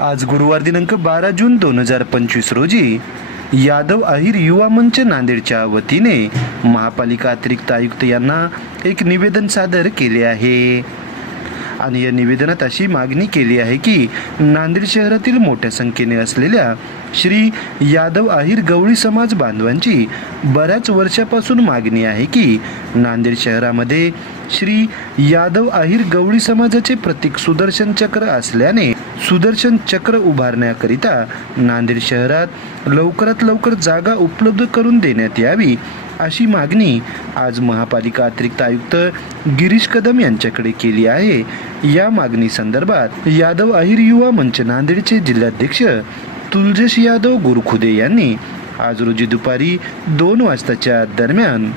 आज गुरुवार दिनांक बारा जून दोन हजार पंचवीस रोजी यादव अहिर युवा मंच नांदेडच्या वतीने महापालिका अतिरिक्त आयुक्त यांना एक निवेदन सादर केले आहे. आणि या निवेदनात अशी मागणी केली आहे की नांदेड शहरातील मोठ्या संख्येने असलेल्या श्री यादव आहिर गवळी समाज बांधवांची बऱ्याच वर्षापासून मागणी आहे की नांदेड शहरामध्ये श्री यादव आहिर गवळी समाजाचे प्रतीक सुदर्शन चक्र असल्याने सुदर्शन चक्र उभारण्याकरिता नांदेड शहरात लवकरात लवकर जागा उपलब्ध करून देण्यात यावी अशी मागणी आज महापालिका अतिरिक्त आयुक्त गिरीश कदम यांच्याकडे केली आहे. या मागणी संदर्भात यादव आहिर युवा मंच नांदेडचे जिल्हाध्यक्ष तुलजेश यादव गुरुखुदे यांनी आज रोजी दुपारी दोन वाजताच्या दरम्यान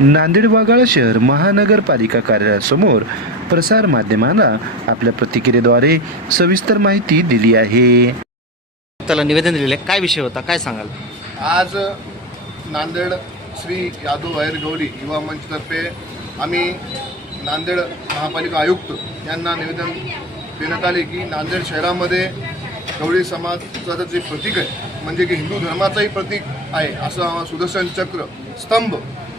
नांदेड वाघाळा शहर महानगरपालिका कार्यालयासमोर प्रसार माध्यमांना आपल्या प्रतिक्रियेद्वारे सविस्तर माहिती दिली आहे. त्याला निवेदन दिलेलं आहे. काय विषय होता? काय सांगाल? आज नांदेड श्री यादव अहिर युवा मंचतर्फे आम्ही नांदेड महापालिका आयुक्त यांना निवेदन देण्यात आले की नांदेड शहरामध्ये गवळी समाजाचं जे प्रतीक आहे म्हणजे की हिंदू धर्माचंही प्रतीक आहे असं सुदर्शन चक्र स्तंभ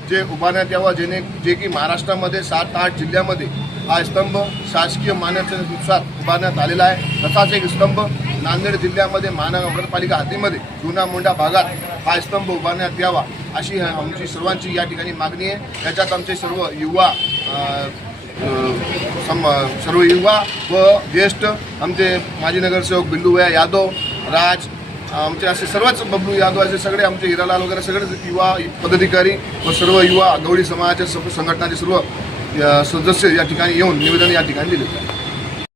जे उभारण्यात यावा जेणे जे की महाराष्ट्रामध्ये सात आठ जिल्ह्यामध्ये हा स्तंभ शासकीय मान्यतेनुसार उभारण्यात आलेला आहे. तसाच एक स्तंभ नांदेड जिल्ह्यामध्ये महानगरपालिका हद्दीमध्ये जुना मोंढा भागात हा स्तंभ उभारण्यात यावा अशी आमची सर्वांची या ठिकाणी मागणी आहे. याच्यात आमचे सर्व युवा सम सर्व युवा व ज्येष्ठ आमचे माजी नगरसेवक बिंदुभया यादव राज आमचे असे सर्वच बबलू यादव असे सगळे आमचे हिरालाल वगैरे सगळे युवा पदाधिकारी व सर्व युवा गवळी समाजाच्या सर्व संघटनाचे सर्व सदस्य या ठिकाणी येऊन निवेदन या ठिकाणी दिले.